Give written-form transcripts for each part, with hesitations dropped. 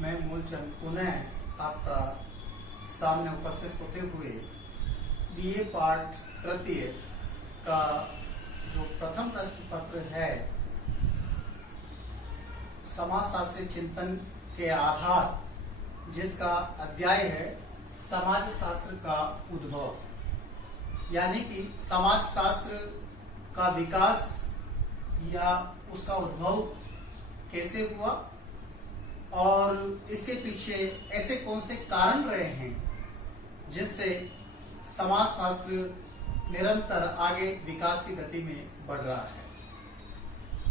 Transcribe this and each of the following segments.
मैं मूलचंद पुनः आपका सामने उपस्थित होते हुए बीए पाठ तृतीय का जो प्रथम प्रश्न पत्र है समाजशास्त्री चिंतन के आधार जिसका अध्याय है समाज शास्त्र का उद्भव, यानी कि समाज शास्त्र का विकास या उसका उद्भव कैसे हुआ और इसके पीछे ऐसे कौन से कारण रहे हैं जिससे समाज शास्त्र निरंतर आगे विकास की गति में बढ़ रहा है।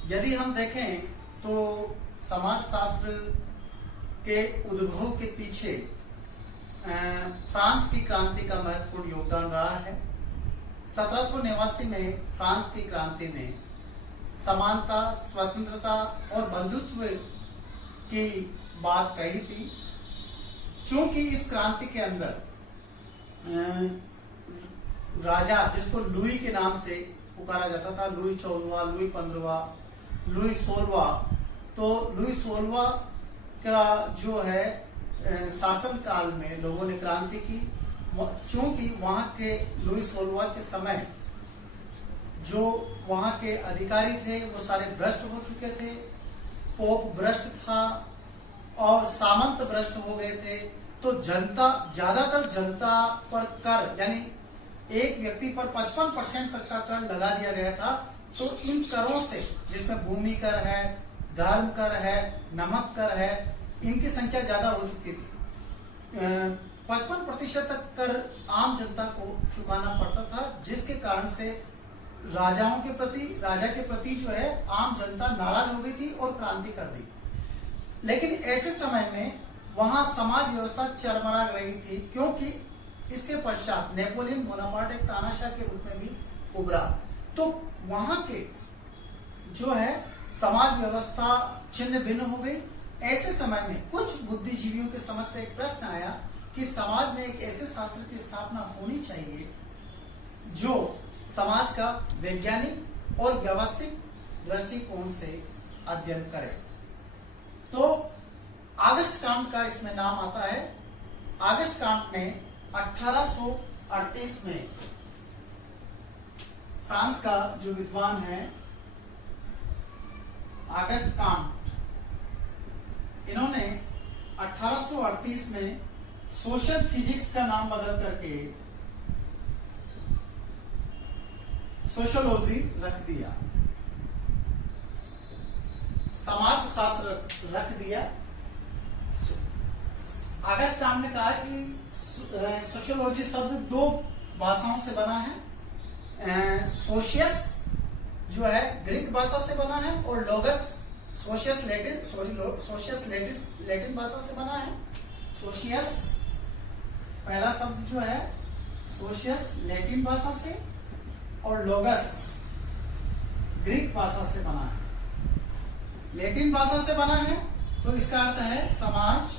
यदि हम देखें तो समाज शास्त्र के उद्भव के पीछे फ्रांस की क्रांति का महत्वपूर्ण योगदान रहा है। 1789 में फ्रांस की क्रांति ने समानता, स्वतंत्रता और बंधुत्व की बात कही थी। चूंकि इस क्रांति के अंदर राजा, जिसको लुई के नाम से पुकारा जाता था, लुई 14वां, लुई 15वां, लुई 16वां, तो लुई 16वां का जो है शासन काल में लोगों ने क्रांति की। चूंकि वहां के लुई 16वां के समय जो वहां के अधिकारी थे वो सारे भ्रष्ट हो चुके थे, पोप भ्रष्ट था और सामंत भ्रष्ट हो गए थे। तो जनता, ज्यादातर जनता पर कर, यानी एक व्यक्ति पर 55% तक का कर लगा दिया गया था। तो इन करों से, जिसमें भूमि कर है, धर्म कर है, नमक कर है, इनकी संख्या ज्यादा हो चुकी थी। 55% तक कर आम जनता को चुकाना पड़ता था, जिसके कारण से राजा के प्रति जो है आम जनता नाराज हो गई थी और क्रांति कर दी। लेकिन ऐसे समय में वहां समाज व्यवस्था चरमरा रही थी, क्योंकि इसके पश्चात नेपोलियन बोनापार्ट एक तानाशाह के रूप में भी उभरा। तो वहां के जो है समाज व्यवस्था छिन्न भिन्न हो गई। ऐसे समय में कुछ बुद्धिजीवियों के समक्ष एक प्रश्न आया कि समाज में एक ऐसे शास्त्र की स्थापना होनी चाहिए जो समाज का वैज्ञानिक और व्यवस्थित दृष्टिकोण से अध्ययन करे। तो आगस्ट कांट का इसमें नाम आता है। आगस्ट कांट ने 1838 में फ्रांस का जो विद्वान है आगस्ट कांट, इन्होंने 1838 में सोशल फिजिक्स का नाम बदल करके सोशियोलॉजी रख दिया, समाज शास्त्र रख दिया। आगस्ट कांट ने कहा कि सोशियोलॉजी शब्द दो भाषाओं से बना है। सोशियस जो है ग्रीक भाषा से बना है और लोगस सोशियस लैटिन भाषा से बना है। सोशियस पहला शब्द जो है सोशियस लैटिन भाषा से और लोगस ग्रीक भाषा से बना है। लैटिन भाषा से बना है तो इसका अर्थ है समाज,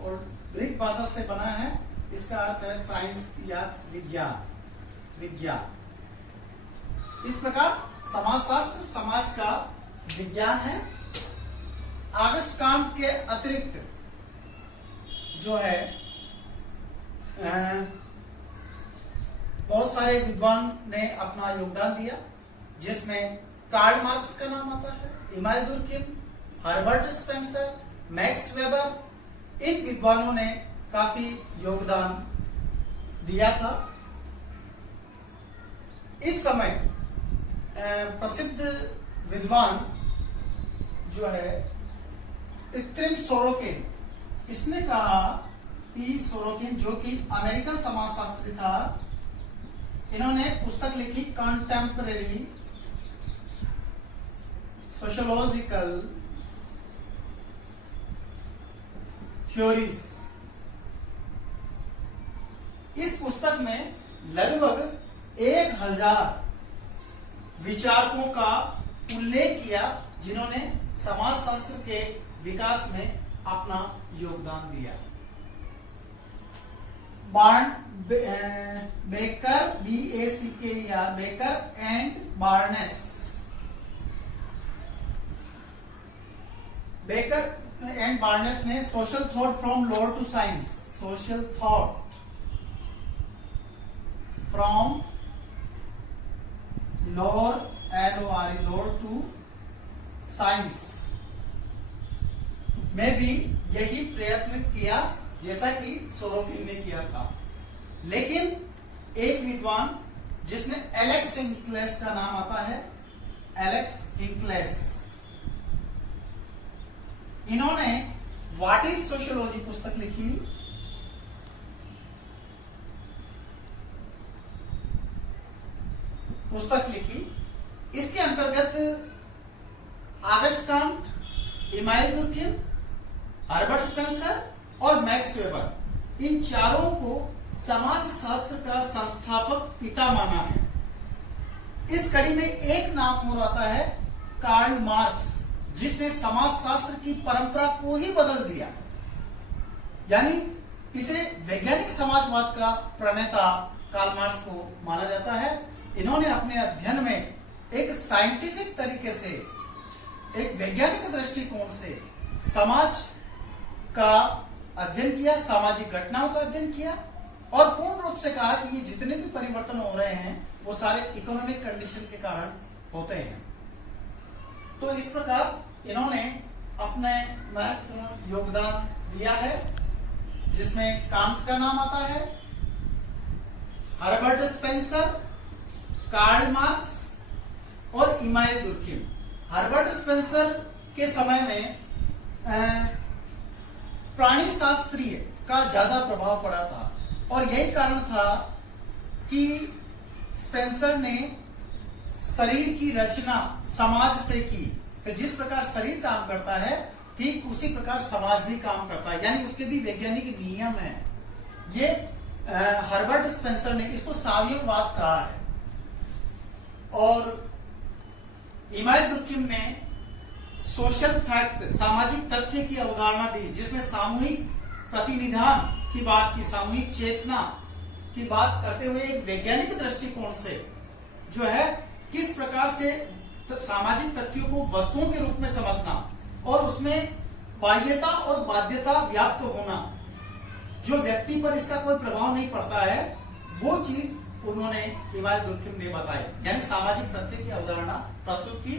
और ग्रीक भाषा से बना है इसका अर्थ है साइंस या विज्ञान। इस प्रकार समाजशास्त्र समाज का विज्ञान है। आगस्ट कांट के अतिरिक्त जो है बहुत सारे विद्वान ने अपना योगदान दिया, जिसमें कार्ल मार्क्स का नाम आता है, Emmanuel Durkheim, Herbert Spencer, Max Weber. इन विद्वानों ने काफी योगदान दिया था। इस समय प्रसिद्ध विद्वान जो है कृत्रिम सोरोकिन, इसने कहा कि सोरोकिन जो कि अमेरिकन समाजशास्त्री था, इन्होंने पुस्तक लिखी कंटेम्परेरी सोशियोलॉजिकल थ्योरीज। इस पुस्तक में लगभग 1000 विचारकों का उल्लेख किया जिन्होंने समाजशास्त्र के विकास में अपना योगदान दिया। Becker, BACKER, Becker and Barnes. Becker and Barnes ने social thought from lore to science, social thought from lore LORE lore to science में भी यही प्रयत्न किया जैसा कि सोरोकिन ने किया था। लेकिन एक विद्वान जिसमें एलेक्स इंक्लेस का नाम आता है, एलेक्स इंक्लेस, इन्होंने व्हाट इज सोशियोलॉजी पुस्तक लिखी। इसके अंतर्गत August Comte, Emmanuel Durkheim, Herbert Spencer और मैक्स वेबर, इन चारों को समाज शास्त्र का संस्थापक पिता माना है। इस कड़ी में एक नाम और आता है कार्ल मार्क्स, जिसने समाज शास्त्र की परंपरा को ही बदल दिया, यानी इसे वैज्ञानिक समाजवाद का प्रणेता कार्ल मार्क्स को माना जाता है। इन्होंने अपने अध्ययन में एक साइंटिफिक तरीके से, एक वैज्ञानिक दृष्टिकोण से समाज का अध्ययन किया, सामाजिक घटनाओं का अध्ययन किया और पूर्ण रूप से कहा कि ये जितने भी परिवर्तन हो रहे हैं वो सारे इकोनॉमिक कंडीशन के कारण होते हैं। तो इस प्रकार इन्होंने अपने महत्वपूर्ण योगदान दिया है, जिसमें कांट का नाम आता है, हर्बर्ट स्पेंसर, कार्ल मार्क्स और इमानुएल दुर्किम। हर्बर्ट स्पेंसर के समय में प्राणी शास्त्रीय का ज्यादा प्रभाव पड़ा था और यही कारण था कि स्पेंसर ने शरीर की रचना समाज से की, कि जिस प्रकार शरीर काम करता है ठीक उसी प्रकार समाज भी काम करता है, यानी उसके भी वैज्ञानिक नियम है। ये हर्बर्ट स्पेंसर ने इसको साम्यवाद कहा है। और इमानुएल दुर्किम ने सोशल फैक्ट, सामाजिक तथ्य की अवधारणा दी, जिसमें सामूहिक प्रतिनिधान की बात की, सामूहिक चेतना की बात करते हुए एक वैज्ञानिक दृष्टिकोण से जो है किस प्रकार से सामाजिक तथ्यों को वस्तुओं के रूप में समझना और उसमें बाह्यता और बाध्यता व्याप्त होना, जो व्यक्ति पर इसका कोई प्रभाव नहीं पड़ता है, वो चीज उन्होंने इमानुएल दुर्किम ने बताई, यानी सामाजिक तथ्य की अवधारणा प्रस्तुत की।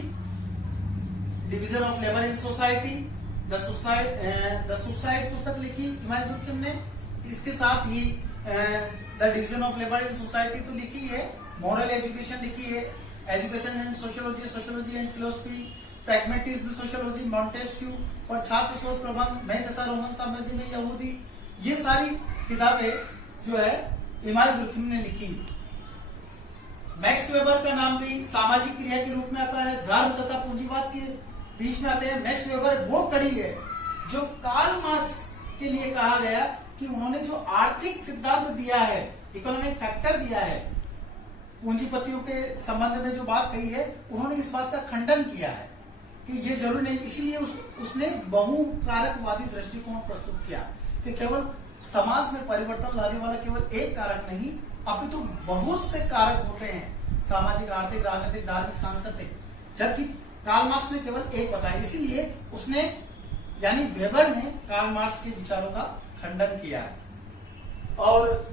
Division of labour in society, the suicide पुस्तक लिखी इमानुएल दुर्किम ने। इसके साथ ही the division of labour in society तो लिखी है, मॉरल एजुकेशन लिखी है, education and sociology, sociology and philosophy, pragmatism sociology, Montesquieu और छात्र शोध प्रबंध, मैं तथा रोमन साम्राज्य में यहूदी, ये सारी किताबें जो है इमानुएल दुर्किम ने लिखी। मैक्स वेबर का नाम भी सामाजिक क्रिया के रूप में आता है, धर्म तथा पूंजीवाद के बीच में आते हैं। मैक्स वेबर वो कड़ी है जो कार्ल मार्क्स के लिए कहा गया कि उन्होंने जो आर्थिक सिद्धांत दिया है, इकोनॉमिक फैक्टर दिया है, पूंजीपतियों के संबंध में जो बात कही है, उन्होंने इस बात का खंडन किया है कि ये जरूरी नहीं। इसीलिए उसने बहुकारकवादी दृष्टिकोण प्रस्तुत किया कि केवल समाज में परिवर्तन लाने वाला केवल एक कारक नहीं, अपितु बहुत से कारक होते हैं, सामाजिक, आर्थिक, राजनीतिक, धार्मिक, सांस्कृतिक, जबकि कार्ल मार्क्स ने केवल एक बताया। इसीलिए उसने, यानी वेबर ने कार्ल मार्क्स के विचारों का खंडन किया है। और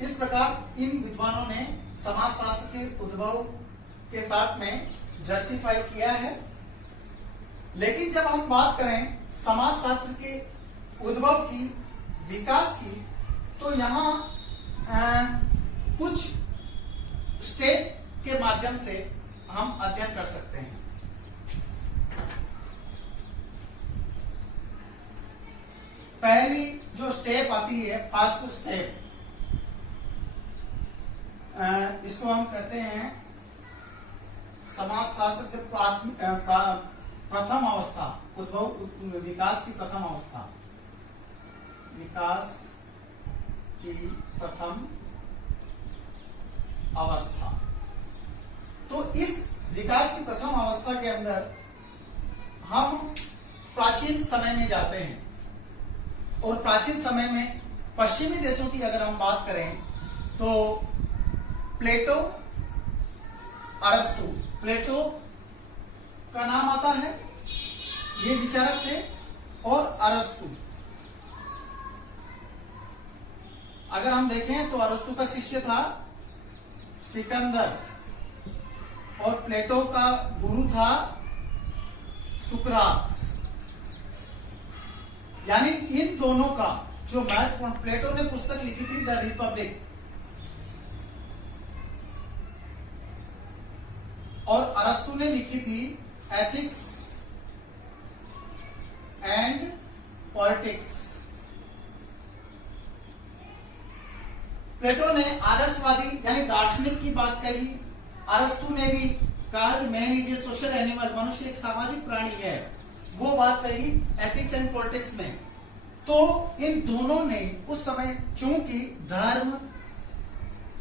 इस प्रकार इन विद्वानों ने समाजशास्त्र के उद्भव के साथ में जस्टिफाई किया है। लेकिन जब हम बात करें समाजशास्त्र के उद्भव की, विकास की, तो यहाँ कुछ स्टेप के माध्यम से हम अध्ययन कर सकते हैं। पहली जो स्टेप आती है, फर्स्ट स्टेप, इसको हम कहते हैं समाजशास्त्र के प्रथम अवस्था, उद्भव, विकास की प्रथम अवस्था, विकास की प्रथम अवस्था। तो इस विकास की प्रथम अवस्था के अंदर हम प्राचीन समय में जाते हैं और प्राचीन समय में पश्चिमी देशों की अगर हम बात करें तो प्लेटो, अरस्तु, प्लेटो का नाम आता है, ये विचारक थे। अरस्तु। अगर हम देखें तो अरस्तु का शिष्य था सिकंदर और प्लेटो का गुरु था सुकरात। यानी इन दोनों का जो महत्वपूर्ण, प्लेटो ने पुस्तक लिखी थी द रिपब्लिक और अरस्तु ने लिखी थी एथिक्स एंड पॉलिटिक्स। प्लेटो ने आदर्शवादी यानी दार्शनिक की बात कही, अरस्तु ने भी कहा कि man is a social animal, मनुष्य एक सामाजिक प्राणी है, वो बात कही एथिक्स एंड पॉलिटिक्स में। तो इन दोनों ने उस समय चूंकि धर्म,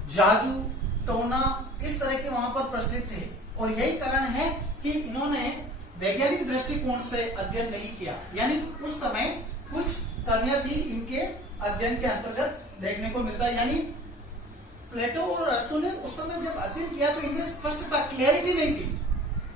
जादू, टोना इस तरह के वहां पर प्रचलित थे और यही कारण है कि इन्होंने वैज्ञानिक दृष्टिकोण से अध्ययन नहीं किया। यानी उस समय कुछ कमियां थी इनके अध्ययन के अंतर्गत देखने को मिलता है। यानी प्लेटो और अरस्तु ने उस समय जब अध्ययन किया तो इनमें स्पष्टता, क्लैरिटी नहीं थी।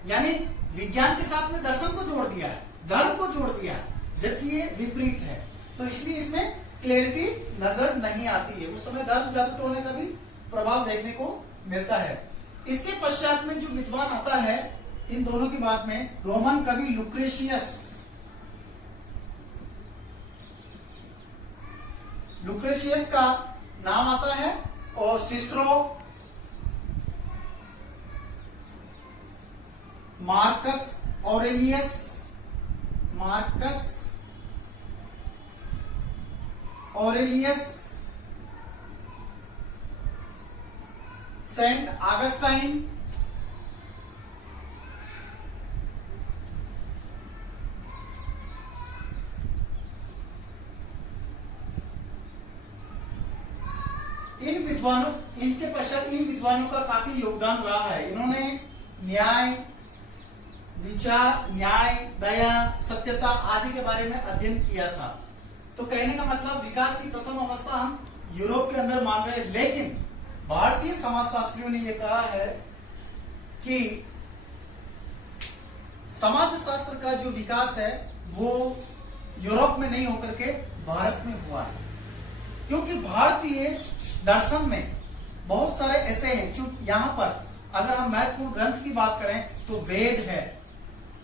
यानी विज्ञान के साथ में दर्शन को जोड़ दिया है, धर्म को जोड़ दिया है, जबकि ये विपरीत है। तो इसलिए इसमें क्लैरिटी नजर नहीं आती है। उस समय धर्म, जादू, टोने का भी प्रभाव देखने को मिलता है। इसके पश्चात में जो विद्वान आता है इन दोनों की बात में, रोमन कवि लुक्रेशियस का नाम आता है और Cicero, Marcus Aurelius, Saint Augustine, इनके पश्चात इन विद्वानों का काफी योगदान रहा है। इन्होंने न्याय, विचार, न्याय, दया, सत्यता आदि के बारे में अध्ययन किया था। तो कहने का मतलब विकास की प्रथम अवस्था हम यूरोप के अंदर मान रहे हैं, लेकिन भारतीय समाजशास्त्रियों ने यह कहा है कि समाजशास्त्र का जो विकास है वो यूरोप में नहीं होकर के भारत में हुआ है। क्योंकि भारतीय दर्शन में बहुत सारे ऐसे हैं जो यहाँ पर, अगर हम महत्वपूर्ण ग्रंथ की बात करें तो वेद है,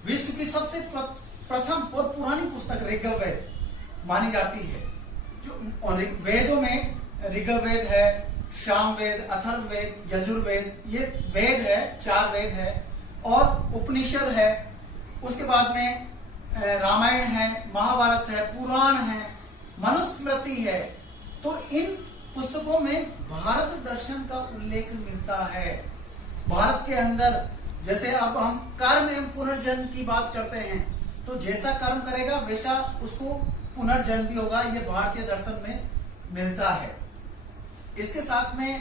विश्व की सबसे प्रथम और पुरानी पुस्तक ऋग्वेद मानी जाती है। जो वेदों में ऋग्वेद है, सामवेद, अथर्ववेद, यजुर्वेद, ये वेद है, 4 वेद है, और उपनिषद है, उसके बाद में रामायण है, महाभारत है, पुराण है, मनुस्मृति है। तो इन पुस्तकों में भारत दर्शन का उल्लेख मिलता है। भारत के अंदर जैसे अब हम कर्म एवं पुनर्जन्म की बात करते हैं, तो जैसा कर्म करेगा वैसा उसको पुनर्जन्म भी होगा, ये भारतीय दर्शन में मिलता है। इसके साथ में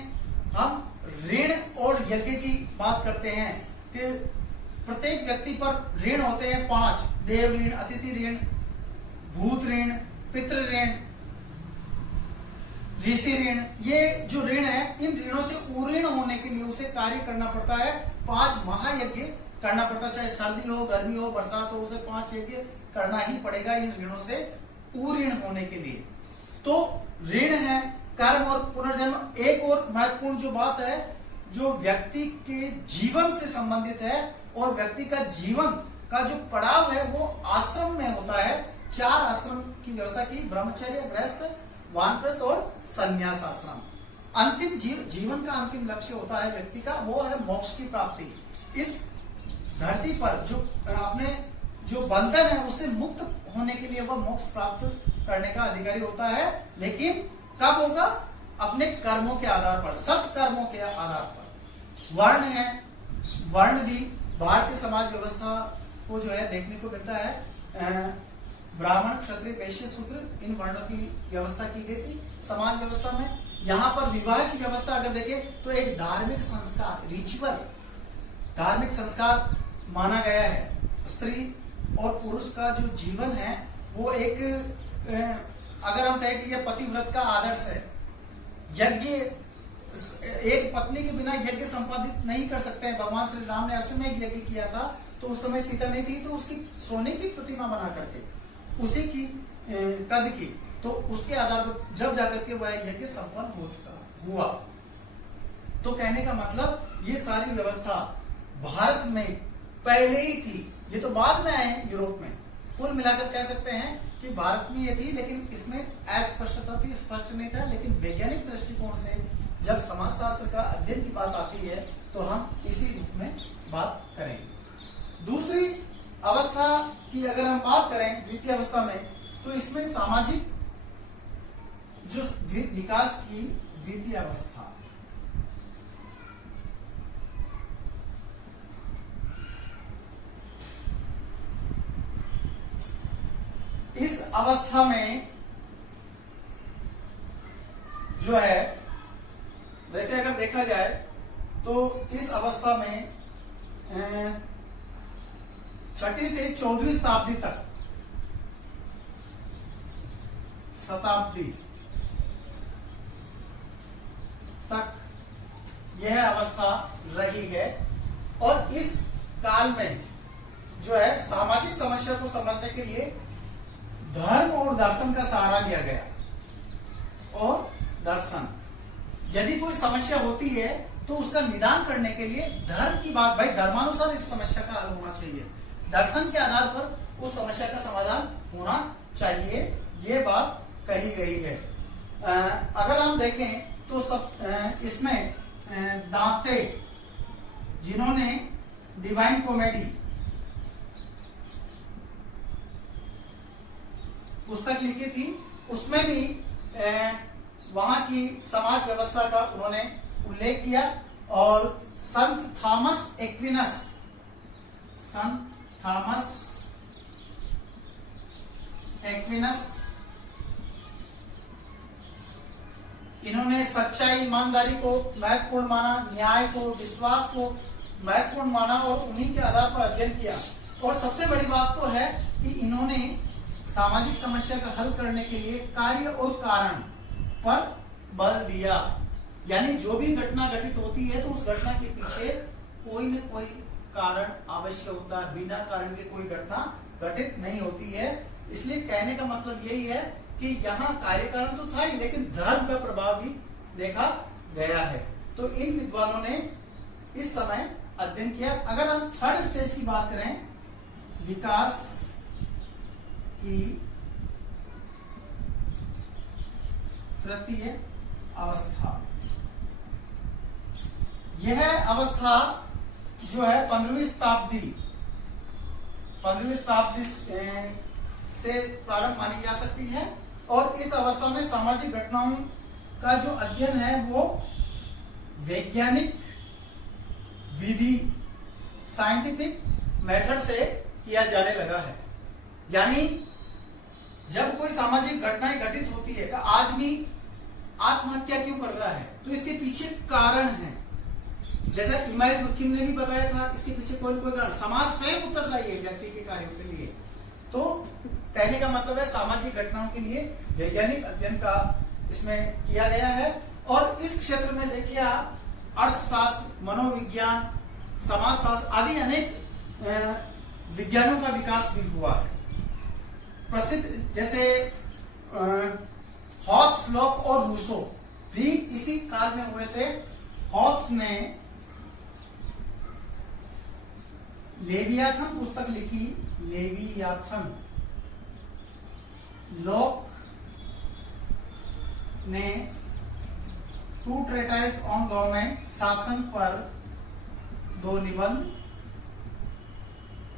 हम ऋण और यज्ञ की बात करते हैं कि प्रत्येक व्यक्ति पर ऋण होते हैं 5, देव ऋण, अतिथि ऋण, भूत ऋण, पितृ ऋण, ऋषि ऋण। ये जो ऋण है, इन ऋणों से उऋण होने के लिए उसे कार्य करना पड़ता है, 5 महायज्ञ करना पड़ता है, चाहे सर्दी हो, गर्मी हो, बरसात हो, उसे 5 यज्ञ करना ही पड़ेगा इन ऋणों से उऋण होने के लिए। तो ऋण है, कर्म और पुनर्जन्म। एक और महत्वपूर्ण जो बात है, जो व्यक्ति के जीवन से संबंधित है, और व्यक्ति का जीवन का जो पड़ाव है वो आश्रम में होता है। 4 आश्रम की व्यवस्था की, ब्रह्मचर्य, गृहस्थ, वानप्रस्थ और संन्यास आश्रम। अंतिम जीवन का अंतिम लक्ष्य होता है व्यक्ति का, वो है मोक्ष की प्राप्ति। इस धरती पर जो अपने जो बंधन है उससे मुक्त होने के लिए वह मोक्ष प्राप्त करने का अधिकारी होता है। लेकिन कब होगा? अपने कर्मों के आधार पर, सत्कर्मों के आधार पर। वर्ण है, वर्ण भी भारतीय समाज व्यवस्था को जो है देखने को मिलता है। ब्राह्मण, क्षत्रिय, वैश्य, शूद्र, इन वर्णों की व्यवस्था की गई थी समाज व्यवस्था में। यहाँ पर विवाह की व्यवस्था अगर देखें तो एक धार्मिक संस्कार, रिचुअल, धार्मिक संस्कार माना गया है। स्त्री और पुरुष का जो जीवन है वो एक, अगर हम कहें कि यह पतिव्रत का आदर्श है। यज्ञ, एक पत्नी के बिना यज्ञ संपादित नहीं कर सकते हैं। भगवान श्री राम ने अश्वमेध यज्ञ किया था, तो उस समय सीता नहीं थी, तो उसकी सोने की प्रतिमा बना करके उसी की कद की, तो उसके आधार पर जब जाकर के वह यज्ञ संपन्न हो चुका हुआ। तो कहने का मतलब ये सारी व्यवस्था भारत में पहले ही थी, ये तो बाद में आए हैं यूरोप में। कुल मिलाकर कह सकते हैं कि भारत में ये थी, लेकिन इसमें अस्पष्टता थी, स्पष्ट नहीं था। लेकिन वैज्ञानिक दृष्टिकोण से जब समाजशास्त्र का अध्ययन की बात आती है तो हम इसी रूप में बात करेंगे। दूसरी अवस्था की अगर हम बात करें द्वितीय अवस्था में, तो इसमें सामाजिक जो विकास की द्वितीय अवस्था, इस अवस्था में जो है, वैसे अगर देखा जाए तो इस अवस्था में 6वीं से 14वीं शताब्दी तक यह अवस्था रही है। और इस काल में जो है सामाजिक समस्या को समझने के लिए धर्म और दर्शन का सहारा लिया गया। और दर्शन, यदि कोई समस्या होती है तो उसका निदान करने के लिए धर्म की बात, भाई धर्मानुसार इस समस्या का हल होना चाहिए, दर्शन के आधार पर उस समस्या का समाधान होना चाहिए, ये बात कही गई है। अगर हम देखें तो सब इसमें दांते, जिन्होंने डिवाइन कॉमेडी पुस्तक लिखी थी, उसमें भी वहां की समाज व्यवस्था का उन्होंने उल्लेख किया। और संत थॉमस एक्विनस इन्होंने सच्चाई, ईमानदारी को महत्वपूर्ण माना, न्याय को, विश्वास को महत्वपूर्ण माना और उन्हीं के आधार पर अध्ययन किया। और सबसे बड़ी बात तो है कि इन्होंने सामाजिक समस्या का हल करने के लिए कार्य और कारण पर बल दिया। यानी जो भी घटना घटित होती है तो उस घटना के पीछे कोई न कोई कारण अवश्य होता है, बिना कारण के कोई घटना घटित नहीं होती है। इसलिए कहने का मतलब यही है कि यहाँ कार्य कारण तो था ही, लेकिन धर्म का प्रभाव भी देखा गया है। तो इन विद्वानों ने इस समय अध्ययन किया। अगर हम थर्ड स्टेज की बात करें, विकास की तृतीय अवस्था, यह अवस्था जो है 15वीं शताब्दी से प्रारंभ मानी जा सकती है। और इस अवस्था में सामाजिक घटनाओं का जो अध्ययन है वो वैज्ञानिक विधि, साइंटिफिक मेथड से किया जाने लगा है। यानी जब कोई सामाजिक घटनाएं घटित होती है तो आदमी आत्महत्या क्यों कर रहा है, तो इसके पीछे कारण है। जैसा इमाइल दुर्खिम ने भी बताया था, इसके पीछे कोई कोई कारण, समाज स्वयं उत्तरदायी है व्यक्ति के कार्यों के लिए। तो कहने का मतलब है सामाजिक घटनाओं के लिए वैज्ञानिक अध्ययन का इसमें किया गया है। और इस क्षेत्र में देखिए आप अर्थशास्त्र, मनोविज्ञान, समाजशास्त्र आदि अनेक विज्ञानों का विकास भी हुआ है। प्रसिद्ध जैसे हॉब्स, लॉक और रूसो भी इसी काल में हुए थे। हॉब्स ने लेवियाथन पुस्तक लिखी, लेवियाथन। लॉक ने टू ट्रेटाइज ऑन गवर्नमेंट, शासन पर 2 निबंध।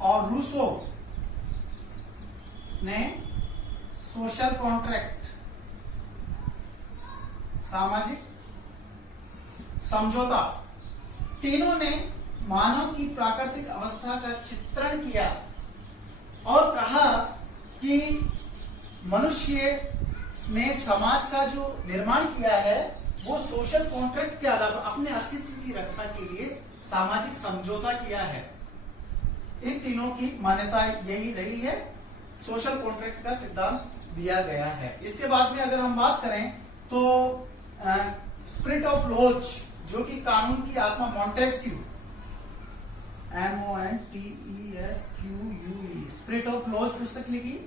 और रूसो ने सोशल कॉन्ट्रैक्ट, सामाजिक समझौता, तीनों ने मानव की प्राकृतिक अवस्था का चित्रण किया और कहा कि मनुष्य ने समाज का जो निर्माण किया है वो सोशल कॉन्ट्रैक्ट के आधार पर अपने अस्तित्व की रक्षा के लिए सामाजिक समझौता किया है। इन तीनों की मान्यता यही रही है, सोशल कॉन्ट्रैक्ट का सिद्धांत दिया गया है। इसके बाद में अगर हम बात करें तो स्पिरिट ऑफ लॉज, जो कि कानून की आत्मा, Montesquieu, MONTESQUE, spirit of laws पुस्तक लिखी।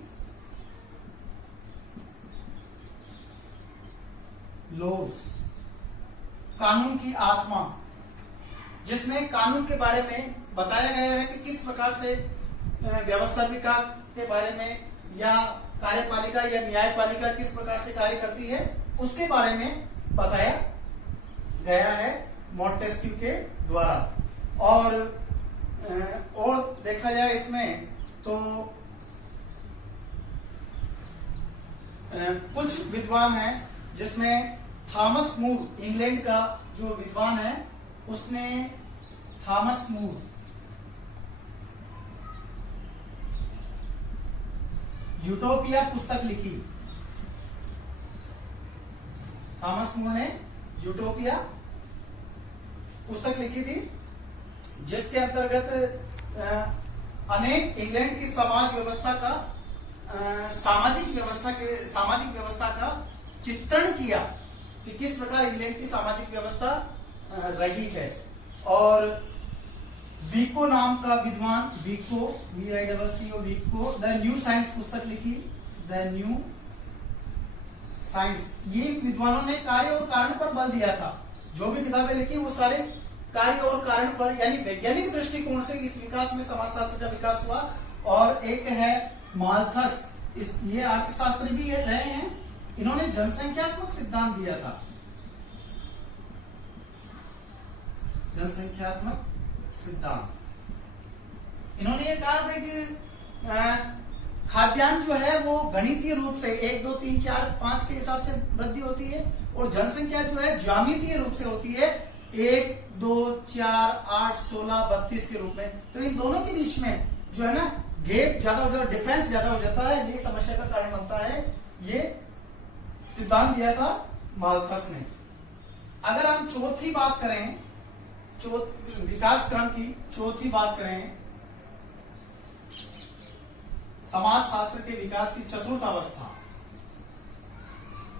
लॉज, कानून की आत्मा, जिसमें कानून के बारे में बताया गया है कि किस प्रकार से व्यवस्थापिका के बारे में या कार्यपालिका या न्यायपालिका किस प्रकार से कार्य करती है, उसके बारे में बताया गया है मॉन्टेस्क्यू के द्वारा। और देखा जाए इसमें तो कुछ विद्वान हैं, जिसमें थॉमस मूर, इंग्लैंड का जो विद्वान है, उसने थॉमस मूर यूटोपिया पुस्तक लिखी। थॉमस मूर ने यूटोपिया पुस्तक लिखी थी, जिसके अंतर्गत अनेक इंग्लैंड की समाज व्यवस्था का सामाजिक व्यवस्था का चित्रण किया कि किस प्रकार इंग्लैंड की सामाजिक व्यवस्था रही है। और वीको नाम का विद्वान, वीको, वीको, द न्यू साइंस पुस्तक लिखी, द न्यू साइंस। ये विद्वानों ने कार्य और कारण पर बल दिया था। जो भी किताबें लिखी वो सारे कार्य और कारण पर, यानी वैज्ञानिक दृष्टिकोण से इस विकास में समाजशास्त्र का विकास हुआ। और एक है माल्थस, ये अर्थशास्त्री भी रहे हैं, इन्होंने जनसंख्यात्मक सिद्धांत दिया था। जनसंख्यात्मक सिद्धांत, इन्होंने ये कहा था कि खाद्यान्न जो है वो गणितीय रूप से 1, 2, 3, 4, 5 के हिसाब से वृद्धि होती है, और जनसंख्या जो है ज्यामितीय रूप से होती है 1, 2, 4, 8, 16, 32 के रूप में। तो इन दोनों के बीच में जो है ना गैप ज्यादा हो जाता है, डिफरेंस ज्यादा हो जाता है, ये समस्या का कारण बनता है। ये सिद्धांत दिया था माल्थस ने। अगर हम चौथी बात करें, विकास क्रम की चौथी बात करें, समाज शास्त्र के विकास की चतुर्थ अवस्था,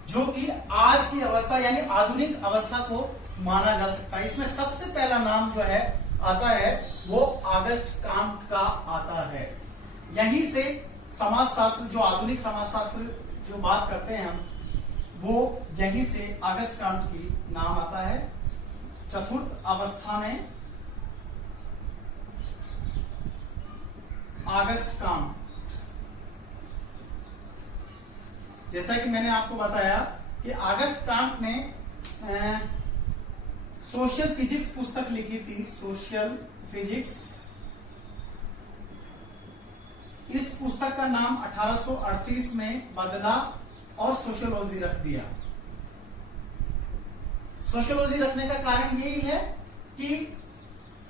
जो कि आज की अवस्था यानी आधुनिक अवस्था को माना जा सकता है। इसमें सबसे पहला नाम जो है आता है वो ऑगस्ट कांट का आता है। यहीं से समाज शास्त्र, जो आधुनिक समाज शास्त्र जो बात करते हैं हम, वो यहीं से ऑगस्ट कांट की नाम आता है। चतुर्थ अवस्था में ऑगस्ट कांट, जैसा कि मैंने आपको बताया कि ऑगस्ट कांट ने सोशल फिजिक्स पुस्तक लिखी थी, सोशल फिजिक्स। इस पुस्तक का नाम 1838 में बदला और सोशियोलॉजी रख दिया। सोशियोलॉजी रखने का कारण यही है कि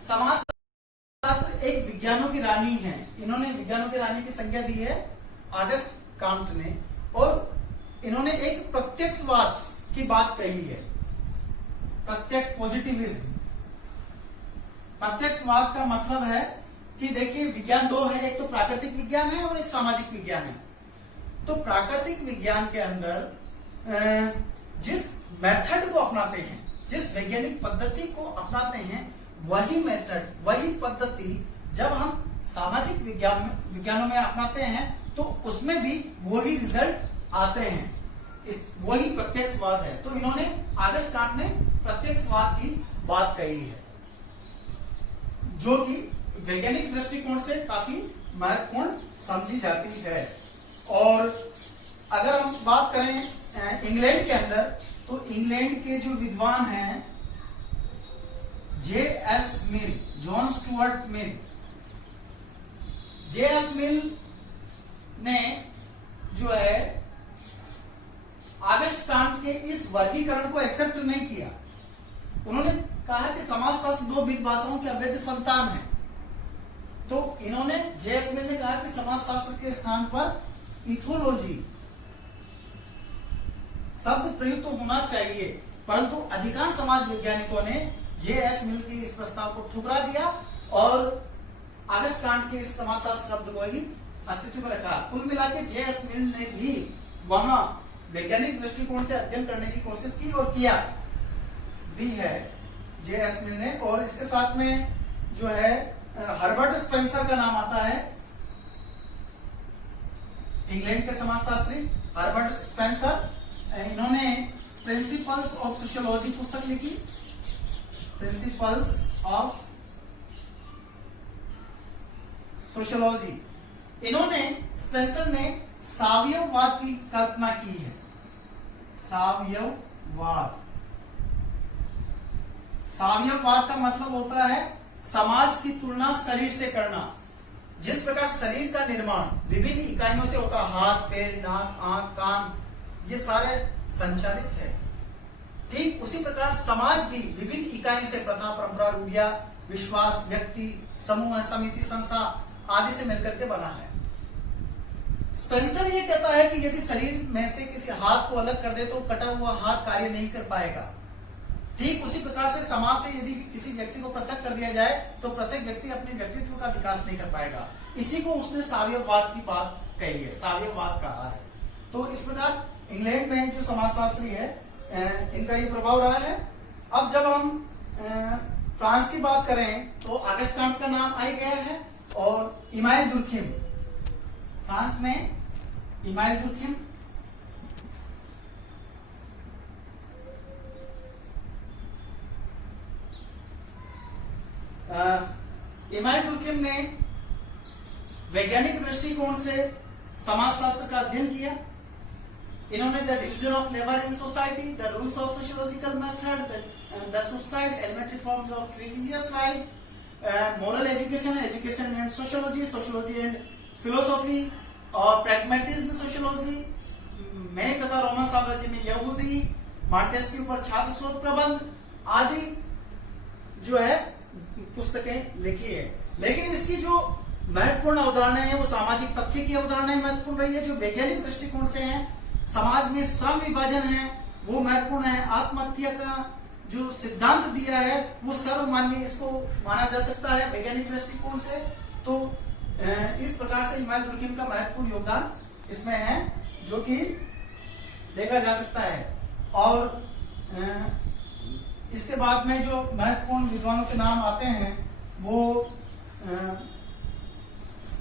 समाज शास्त्र एक विज्ञानों की रानी है। इन्होंने विज्ञानों की रानी की संज्ञा दी है ऑगस्ट कांट ने, और इन्होंने एक प्रत्यक्षवाद की बात कही है, प्रत्यक्ष पॉजिटिविज्म। प्रत्यक्षवाद का मतलब है कि देखिए विज्ञान दो है, एक तो प्राकृतिक विज्ञान है और एक सामाजिक विज्ञान है। तो प्राकृतिक विज्ञान के अंदर जिस मेथड को अपनाते हैं, जिस वैज्ञानिक पद्धति को अपनाते हैं, वही मेथड, वही पद्धति जब हम सामाजिक विज्ञानों में अपनाते हैं तो उसमें भी वही रिजल्ट आते हैं। वही प्रत्यक्षवाद है। तो इन्होंने ऑगस्ट कांट ने प्रत्यक्षवाद की बात कही है, जो कि वैज्ञानिक दृष्टिकोण से काफी महत्वपूर्ण समझी जाती है। और अगर हम बात करें इंग्लैंड के अंदर, तो इंग्लैंड के जो विद्वान हैं J.S. मिल, जॉन स्टुअर्ट मिल, J.S. मिल ने जो है ऑगस्ट कांट के इस वर्गीकरण को एक्सेप्ट नहीं किया। उन्होंने कहा कि समाजशास्त्र दो बिग भाषाओं की अवैध संतान है। तो इन्होंने, J.S. मिल ने कहा कि समाजशास्त्र के स्थान पर इथोलॉजी शब्द प्रयुक्त होना चाहिए, परंतु अधिकांश समाज वैज्ञानिकों ने J.S. मिल के इस प्रस्ताव को ठुकरा दिया और ऑगस्ट कांट के इस समाजशास्त्र शब्द को ही अस्तित्व में रखा। कुल मिलाकर J.S. मिल ने भी वहां वैज्ञानिक दृष्टिकोण से अध्ययन करने की कोशिश की और किया भी है J.S. मिल ने। और इसके साथ में जो है हर्बर्ट स्पेंसर का नाम आता है, इंग्लैंड के समाजशास्त्री हर्बर्ट स्पेंसर। इन्होंने प्रिंसिपल्स ऑफ सोशियोलॉजी पुस्तक लिखी, प्रिंसिपल्स ऑफ सोशियोलॉजी। इन्होंने स्पेंसर ने सावयववाद की कल्पना की है। सावयववाद, सावयववाद का मतलब होता है समाज की तुलना शरीर से करना। जिस प्रकार शरीर का निर्माण विभिन्न इकाइयों से होता है, हाथ, पैर, नाक, आंख, कान, ये सारे संचालित है, ठीक उसी प्रकार समाज भी विभिन्न इकाइयों से प्रथा, परंपरा, रूढ़िया, विश्वास, व्यक्ति, समूह, समिति, संस्था आदि से मिलकर के बना है। स्पेंसर ये कहता है कि यदि शरीर में से किसी हाथ को अलग कर दे तो कटा हुआ हाथ कार्य नहीं कर पाएगा। ठीक उसी प्रकार से समाज से यदि किसी व्यक्ति को पृथक कर दिया जाए तो प्रत्येक व्यक्ति अपने व्यक्तित्व का विकास नहीं कर पाएगा। इसी को उसने सावयववाद की बात कही है, सावयववाद कहा है। तो इस प्रकार इंग्लैंड में जो समाजशास्त्री है इनका ये प्रभाव रहा है। अब जब हम फ्रांस की बात करें तो ऑगस्ट कांट का नाम आ गया है और इमाइल दुर्खिम, फ्रांस में इमाइल दुर्खिम, इमाइल दुर्खिम ने वैज्ञानिक दृष्टिकोण से समाजशास्त्र का अध्ययन किया। इन्होंने the division of labour in society, the rules of sociological method, the suicide, elementary forms of religious life, moral education, education and sociology, sociology and philosophy और प्रैग्मेटिज्म सोशियोलॉजी में तथा रोमन साम्राज्य में यहूदी, मॉन्टेस्क्यू पर छात्र शोध प्रबंध आदि जो है पुस्तकें लिखी है। लेकिन इसकी जो महत्वपूर्ण अवधारणा है वो सामाजिक तथ्य की अवधारणा महत्वपूर्ण रही है। जो वैज्ञानिक दृष्टिकोण से है, समाज में श्रम विभाजन है वो महत्वपूर्ण है। आत्महत्या का जो सिद्धांत दिया है वो सर्वमान्य इसको माना जा सकता है वैज्ञानिक दृष्टिकोण से। तो इस प्रकार से इमाइल दुर्खिम का महत्वपूर्ण योगदान इसमें है जो कि देखा जा सकता है। और इसके बाद में जो महत्वपूर्ण विद्वानों के नाम आते हैं वो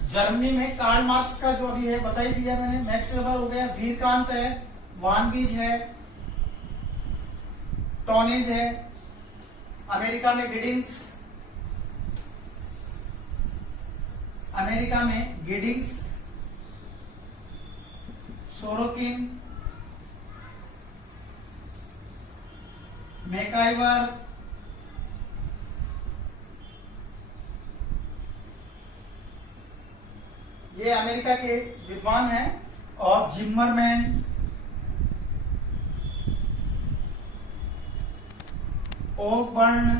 जर्मनी में कार्ल मार्क्स का जो अभी है बता ही दिया मैंने, मैक्स वेबर हो गया, वीरकांत है, वानवीज है, टॉनेज है, अमेरिका में गिडिंग्स, सोरोकिन, मैकाइवर, ये अमेरिका के विद्वान हैं। और जिम्मरमैन, ओकबर्न,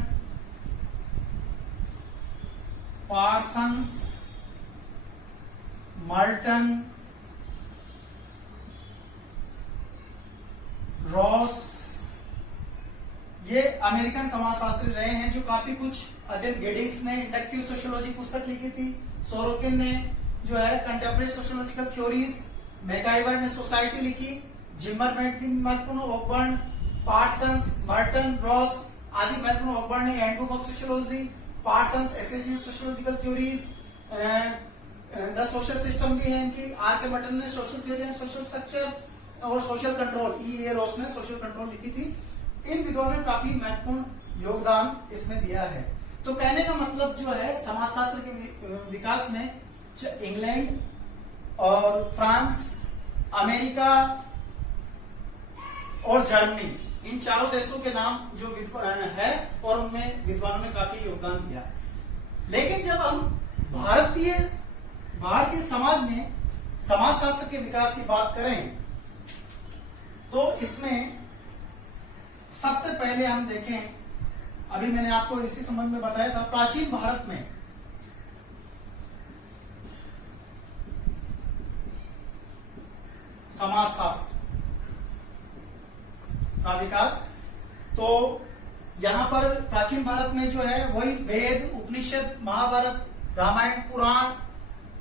पार्सन्स, मर्टन, रॉस, ये अमेरिकन समाजशास्त्री रहे हैं जो काफी कुछ अध्ययन, गिडिंग्स ने इंडक्टिव सोशियोलॉजी पुस्तक लिखी थी, सोरोकिन ने जो है कंटेम्परेरी सोशियोलॉजिकल थ्योरीज, मैकाइवर ने सोसाइटी लिखी, जिम्मरमैन की महत्वपूर्ण, ओकबर्न, पार्सन्स, मर्टन, रॉस आदि महत्वपूर्ण। ओकबर्न ने handbook of sociology, Parsons essential sociological theories, the social system भी है इनकी, आर के मर्टन ने social theory and social structure और सोशल कंट्रोल, ई रॉस ने सोशल कंट्रोल लिखी थी। इन विद्वानों ने काफी महत्वपूर्ण योगदान इसमें दिया है। तो कहने का मतलब जो है समाजशास्त्र के विकास में इंग्लैंड और फ्रांस, अमेरिका और जर्मनी, इन चारों देशों के नाम जो है और उनमें विद्वानों ने काफी योगदान दिया। लेकिन जब हम भारतीय समाज में समाजशास्त्र के विकास की बात करें तो इसमें सबसे पहले हम देखें, अभी मैंने आपको इसी संबंध में बताया था, प्राचीन भारत में समाजशास्त्र का विकास। तो यहां पर प्राचीन भारत में जो है वही वेद, उपनिषद, महाभारत, रामायण, पुराण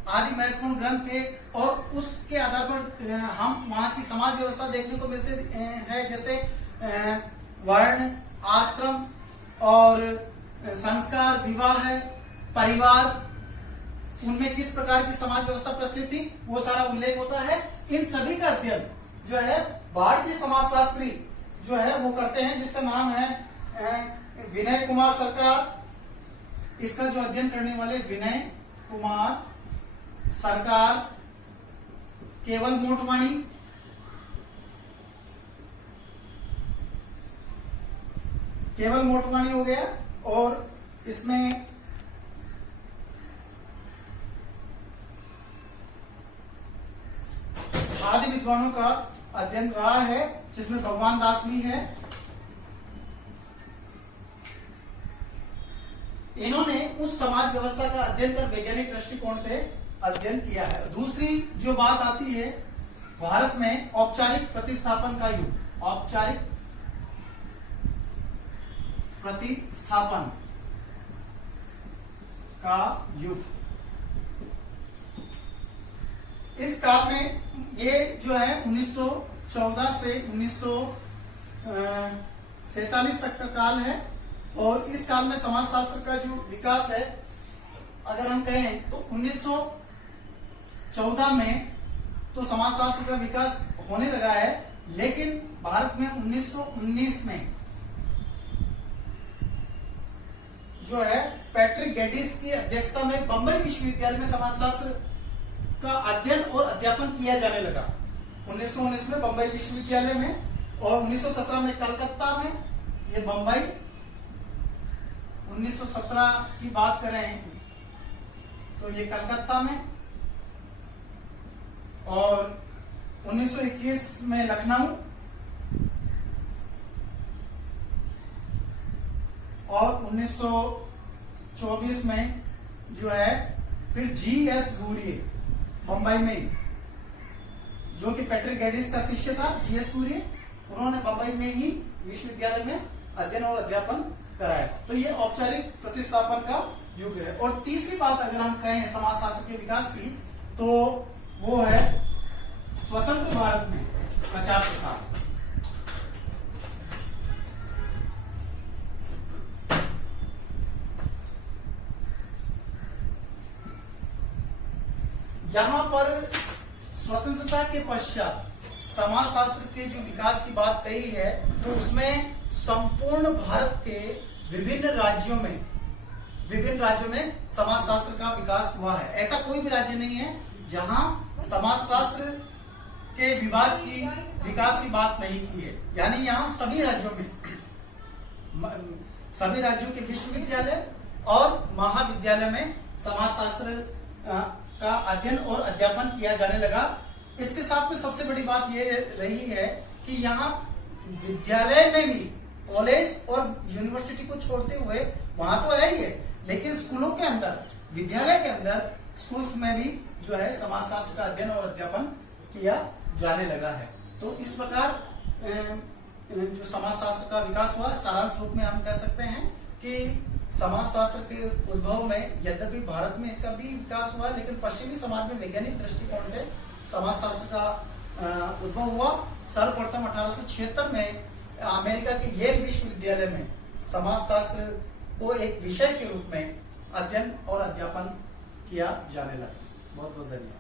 आदि महत्वपूर्ण ग्रंथ थे और उसके आधार पर हम वहां की समाज व्यवस्था देखने को मिलते हैं, जैसे वर्ण, आश्रम और संस्कार, विवाह, परिवार, उनमें किस प्रकार की समाज व्यवस्था प्रचलित थी वो सारा उल्लेख होता है। इन सभी का अध्ययन जो है भारतीय समाजशास्त्री जो है वो करते हैं, जिसका नाम है विनय कुमार सरकार। इसका जो अध्ययन करने वाले विनय कुमार सरकार, केवल मोटवाणी, केवल मोटवाणी हो गया। और इसमें आदि विद्वानों का अध्ययन रहा है, जिसमें भगवान दास भी है। इन्होंने उस समाज व्यवस्था का अध्ययन कर वैज्ञानिक दृष्टिकोण से अध्ययन किया है। दूसरी जो बात आती है, भारत में औपचारिक प्रतिस्थापन का युग, औपचारिक प्रतिस्थापन का युग। इस काल में ये जो है 1914 से 1947 तक का काल है। और इस काल में समाजशास्त्र का जो विकास है, अगर हम कहें तो 1914 में तो समाजशास्त्र का विकास होने लगा है, लेकिन भारत में 1919 में जो है पैट्रिक गैडिस की अध्यक्षता में बंबई विश्वविद्यालय में समाजशास्त्र का अध्ययन और अध्यापन किया जाने लगा। 1919 में बंबई विश्वविद्यालय में और 1917 में कलकत्ता में। ये बंबई 1917 की बात करें तो ये कलकत्ता में, और 1921 में लखनऊ, और 1924 में जो है फिर G.S. घूरिये बंबई में, जो कि पैट्रिक गैडिस का शिष्य था। G.S. घूरिये, उन्होंने बंबई में ही विश्वविद्यालय में अध्ययन और अध्यापन कराया। तो ये औपचारिक प्रतिस्थापन का युग है। और तीसरी बात अगर हम कहें समाजशास्त्र के विकास की, तो वो है स्वतंत्र भारत में प्रचार प्रसार। यहां पर स्वतंत्रता के पश्चात समाजशास्त्र के जो विकास की बात कही है, तो उसमें संपूर्ण भारत के विभिन्न राज्यों में समाजशास्त्र का विकास हुआ है। ऐसा कोई भी राज्य नहीं है जहां समाजशास्त्र के विभाग की विकास की बात नहीं की है। यानी यहाँ सभी राज्यों के विश्वविद्यालय और महाविद्यालय में समाजशास्त्र का अध्ययन और अध्यापन किया जाने लगा। इसके साथ में सबसे बड़ी बात यह रही है कि यहाँ विद्यालय में भी, कॉलेज और यूनिवर्सिटी को छोड़ते हुए, वहां तो है ही है, लेकिन स्कूलों के अंदर, विद्यालय के अंदर, स्कूल्स में भी जो है समाजशास्त्र का अध्ययन और अध्यापन किया जाने लगा है। तो इस प्रकार जो समाजशास्त्र का विकास हुआ, सारांश रूप में हम कह सकते हैं कि समाजशास्त्र के उद्भव में, यद्यपि भारत में इसका भी विकास हुआ, लेकिन पश्चिमी समाज में वैज्ञानिक दृष्टिकोण से समाजशास्त्र का उद्भव हुआ। सर्वप्रथम 1876 में अमेरिका के येल विश्वविद्यालय में समाजशास्त्र को एक विषय के रूप में अध्ययन और अध्यापन किया जाने लगा। बहुत बहुत धन्यवाद।